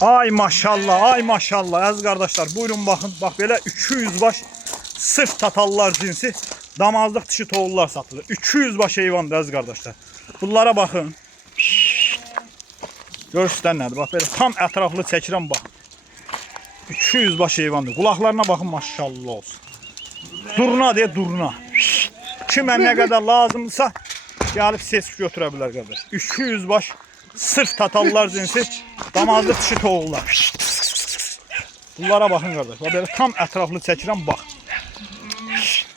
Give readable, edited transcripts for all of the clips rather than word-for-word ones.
Ay maşallah, ay maşallah əziz qardaşlar. Buyurun baxın. Bax belə 200 baş sırf tatallar cinsi damazlıq dişi toğullar satılır. 200 baş heyvandır əziz qardaşlar. Bunlara baxın. Görürsüzlər nədir? Bax belə tam ətraflı çəkirəm bax. 200 baş heyvandır. Qulaqlarına baxın maşallah olsun. Durna deyə durna. Kimə nə qədər lazımdırsa gəlib ses götürə bilər qardaş. 200 baş sırf tatallar cinsi damazlıq dişi toğullar. Bunlara baxın qardaş. Bax belə tam ətraflı çəkirəm bax.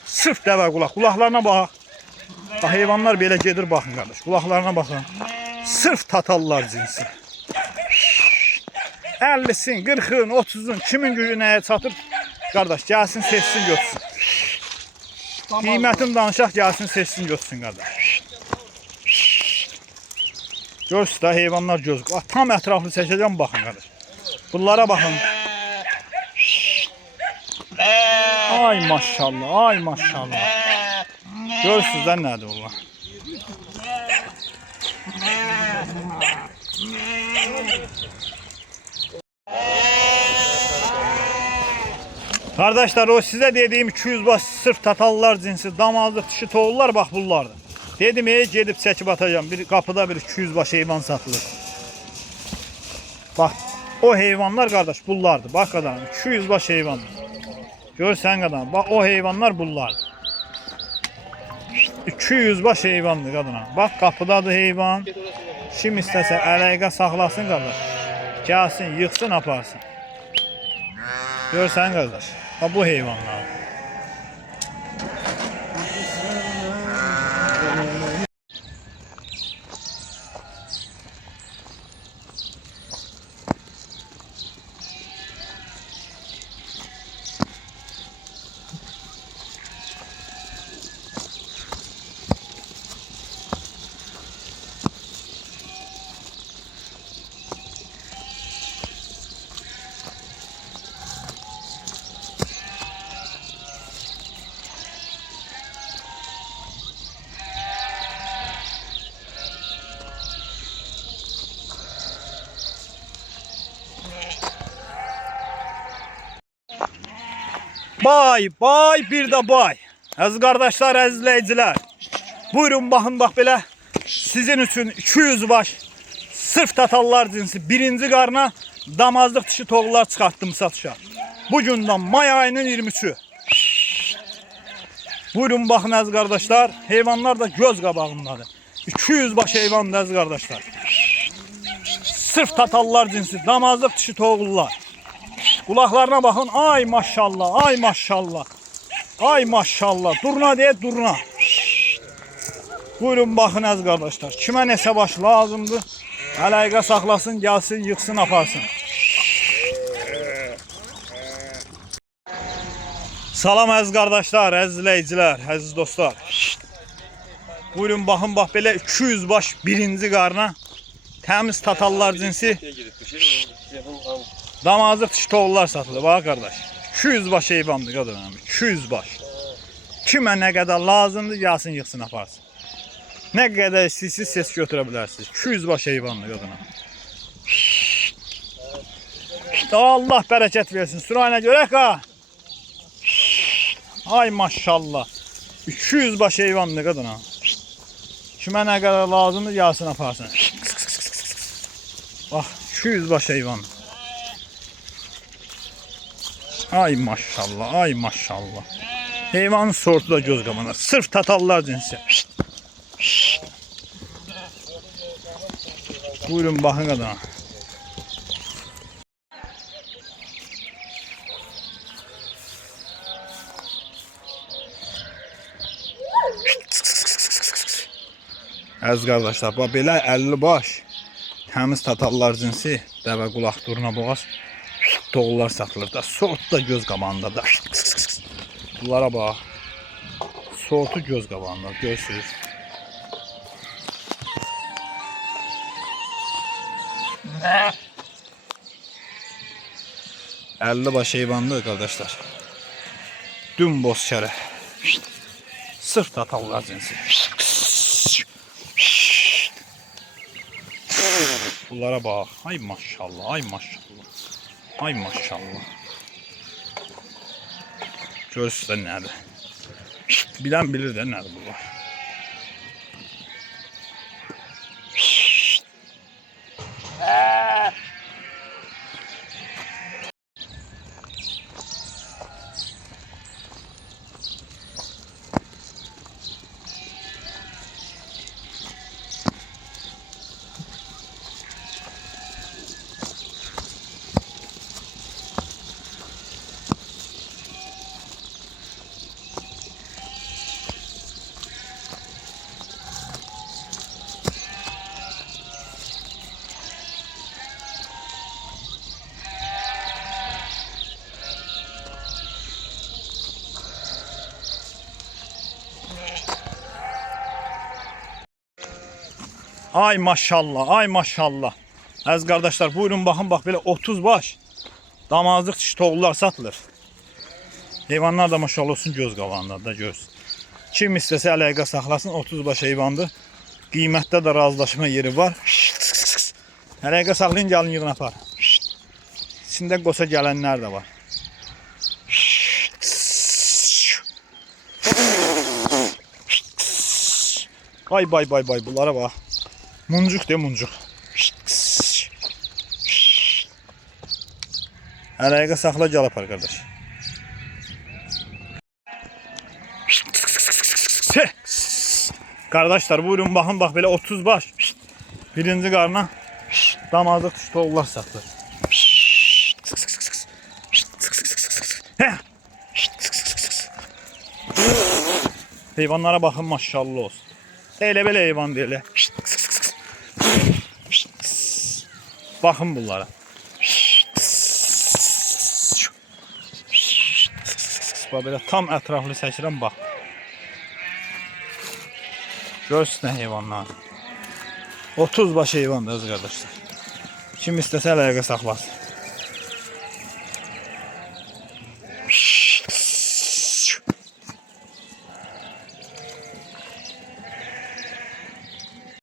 Sırf dəvə qulaq. Qulaqlarına bax. Bax heyvanlar belə gedir baxın qardaş. Qulaqlarına baxın. Sırf tatallar cinsi. 50'sin, 40'ın, 30'un kimin gücü nəyə çatır? Qardaş gəlsin seçsin götürsün. Qiymətini danışaq gəlsin seçsin götürsün qardaş. Görürsünüz də heyvanlar göz. Tam ətraflı çəkəcəm baxın qardaş. Bunlara baxın. Ay maşallah, ay maşallah. Görürsünüz də nədir bunlar? Kardeşler o size dediğim 200 baş sırf tatallar cinsi damazlıq dişi toğullar bax bunlardır. Dedim gedib çəkib atacağım. Bir kapıda bir 200 baş heyvan satılır. Bak o heyvanlar kardeş bunlardır. Bak adam 200 baş heyvandır. Görsən adam bak o heyvanlar bunlardır. 200 baş heyvandır kadına. Bak kapıdadır heyvan. Kim istəsə əlaqə saxlasın qardaş. Gəlsin, yıxsın, aparsın. Görsən qardaş. Ha bu heyvanlar. Bay, bay, bir de bay. Əziz qardaşlar, əziz izləyicilər. Buyurun baxın bax belə. Sizin üçün 200 baş sırf tatallar cinsi birinci qarına damazlıq dişi toğullar çıxartdım satışa. Bugündən may ayının 23'ü. Buyurun baxın əziz qardaşlar. Heyvanlar da göz qabağındadır. 200 baş heyvandır əziz qardaşlar. Sırf tatallar cinsi damazlıq dişi toğullar. Kulaklarına bakın. Ay maşallah, ay maşallah. Ay maşallah. Durna diye durna. Buyurun bakın əziz qardaşlar. Kimə nəsə baş lazımdır? Əlaqə saxlasın, gəlsin, yıxsın, aparsın. Salam əziz qardaşlar, əziz izləyicilər, əziz dostlar. Buyurun baxın bax belə 200 baş birinci qarına təmiz tatallar cinsi damazlıq dişi toğullar satılır. Bax qardaş. 200 baş heyvandır qadınım. 200 baş. Kimə nə qədər lazımdır, gəlsin, yıxsın, aparsın. Nə qədər istəyirsiniz ses götürə bilərsiniz. 200 baş heyvandır qadınım. Allah bərəkət versin. Sırayla görək ha. Ay maşallah. 200 baş heyvandır qadınım. Kimə nə qədər lazımdır, gəlsin, aparsın. Bax 200 baş heyvandır. Ay maşallah, ay maşallah. Heyvanın sortu da göz qabağında. Sırf tatallar cinsi. Buyurun baxın adına. Əziz qardaşlar, bax belə 50 baş təmiz tatallar cinsi dəvə qulaq durna boğaz toğullar satılır da. Sort da göz qabağında da. Bunlara bax. Sortu göz qabağında. Görürsünüz. Ne? 50 baş heyvandır kardeşler. Dümboz şərə. Sırf tatallar cinsi. Bunlara bak. Ay maşallah, ay maşallah. Ay maşallah. Görsün nerede? Bilen bilir de nerede bunlar. Ay maşallah, ay maşallah. Əziz qardaşlar, buyurun baxın, bax belə 30 baş damazlıq çiş toğullar satılır. Heyvanlar da maşallah olsun göz qabağında da göz. Kim istəsə əlaqə saxlasın, 30 baş heyvandır. Qiymətdə də razılaşma yeri var. Əlaqə saxlayın, gəlin yığın apar. İçində qosa gələnlər də var. Bay bay bay bay, bunlara bax. Muncuk de muncuk. Əlaqə saxla, gəl apar qardaş. Kardeşler buyurun bakın, bak böyle 30 baş. Birinci qarına damazlıq tuş toğullar satılır. Heyvanlara bakın maşallah olsun. Elə belə heyvan deyil. Bakın bunlara. Böyle tam ətraflı çəkirəm, bax. Görsün heyvanlar. 30 baş heyvandır qardaşlar. Kim istəsə əlaqə saxlasın.